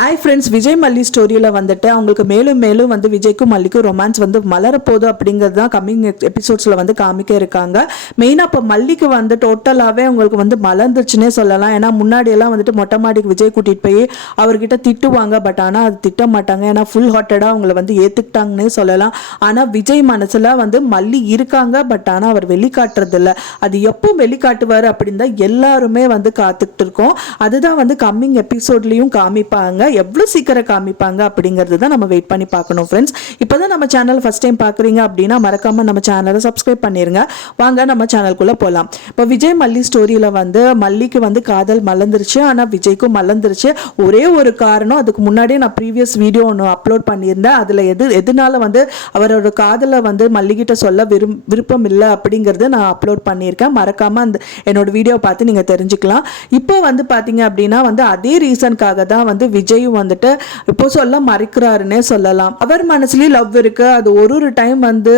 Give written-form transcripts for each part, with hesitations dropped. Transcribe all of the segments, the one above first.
Hi friends, Vijay மல்லி ஸ்டோரியில் வந்துட்டு அவங்களுக்கு மேலும் மேலும் வந்து விஜய்க்கும் மல்லிக்கும் ரொமான்ஸ் வந்து மலரப்போகுது அப்படிங்கிறது தான் கம்மிங் எபிசோட்ஸில் வந்து காமிக்க இருக்காங்க. மெயினாக இப்போ மல்லிக்கு வந்து டோட்டலாகவே அவங்களுக்கு வந்து மலர்ந்துச்சுன்னே சொல்லலாம். ஏன்னா முன்னாடியெல்லாம் வந்துட்டு மொட்டை மாடிக்கு விஜய் கூட்டிகிட்டு போய் அவர்கிட்ட திட்டுவாங்க. பட் ஆனால் அது திட்ட மாட்டாங்க. ஏன்னா ஃபுல் ஹார்ட்டடாக அவங்கள வந்து ஏற்றுக்கிட்டாங்கன்னே சொல்லலாம். ஆனால் விஜய் மனசில் வந்து மல்லி இருக்காங்க. பட் ஆனால் அவர் வெளிக்காட்டுறதில்ல. அது எப்போ வெளிக்காட்டுவார் அப்படின்னு தான் எல்லாருமே வந்து காத்துக்கிட்டு இருக்கோம். அதுதான் வந்து கம்மிங் எபிசோட்லேயும் காமிப்பாங்க. எவ்வளவு சீக்கிரம் காமிப்பாங்க அப்படிங்கிறது தான் நம்ம வெயிட் பண்ணி பார்க்கணும் ஃப்ரெண்ட்ஸ். இப்போதான் நம்ம சேனல் ஃபர்ஸ்ட் டைம் பார்க்குறீங்க அப்படின்னா மறக்காம நம்ம சேனலை சப்ஸ்கிரைப் பண்ணிருங்க. வாங்க நம்ம சேனலுக்குள்ள போகலாம். இப்போ விஜய் மல்லி ஸ்டோரியில வந்து மல்லிக்கு வந்து காதல் மலர்ந்துருச்சு. ஆனால் விஜய்க்கும் மலர்ந்துருச்சு. ஒரே ஒரு காரணம், அதுக்கு முன்னாடியே நான் ப்ரீவியஸ் வீடியோ ஒன்று அப்லோட் பண்ணியிருந்தேன். அதில் எதனால வந்து அவரோட காதலை வந்து மல்லிகிட்ட சொல்ல விருப்பம் இல்லை அப்படிங்கிறது நான் அப்லோட் பண்ணியிருக்கேன். மறக்காம அந்த என்னோட வீடியோ பார்த்து நீங்கள் தெரிஞ்சுக்கலாம். இப்போ வந்து பார்த்தீங்க அப்படின்னா வந்து அதே ரீசனுக்காக தான் வந்து விஜய் வந்துட்டு இப்போ சொல்ல மறைக்கிறாருன்னே சொல்லலாம். அவர் மனசுலயும் லவ் இருக்கு. அது ஒரு டைம் வந்து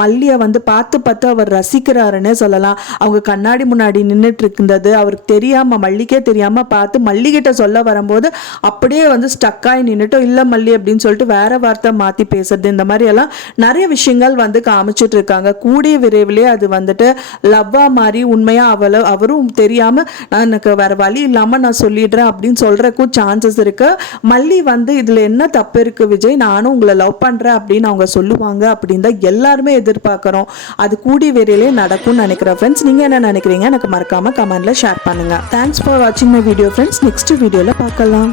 மல்லிய வந்து பார்த்து அவர் ரசிக்கிறாருன்னே சொல்லலாம். அவங்க கண்ணாடி முன்னாடி நின்றுட்டு இருந்தது அவருக்கு தெரியாம, மல்லிக்கே தெரியாம பார்த்து மல்லிகிட்ட சொல்ல வரும்போது அப்படியே வந்து ஸ்டக்காய் நின்றுட்டு இல்ல மல்லி அப்படின்னு சொல்லிட்டு வேற வார்த்தை மாத்தி பேசுறது, இந்த மாதிரி எல்லாம் நிறைய விஷயங்கள் வந்து காமிச்சிட்டு இருக்காங்க. கூடிய விரைவிலே அது வந்துட்டு லவ்வா மாதிரி உண்மையா அவரும் தெரியாம நான் எனக்கு வேற வழி இல்லாம நான் சொல்லிடுறேன் அப்படின்னு சொல்றதுக்கும் சான்சஸ் இருக்கு. மல்லி வந்து இதுல என்ன தப்பு இருக்கு விஜய், நானும் உங்களை லவ் பண்றேன் அப்படின்னு அவங்க சொல்லுவாங்க அப்படின்னு தான் எல்லாருமே எதிர்பார்க்கிறோம். அது கூடி விரைவிலே நடக்கும்னு நினைக்கிறேன் ஃப்ரெண்ட்ஸ். நீங்க என்ன நினைக்கிறீங்க எனக்கு மறக்காம கமெண்ட்ல ஷேர் பண்ணுங்க. தேங்க்ஸ் ஃபார் வாட்சிங் மை வீடியோ ஃப்ரெண்ட்ஸ். நெக்ஸ்ட் வீடியோல பார்க்கலாம்.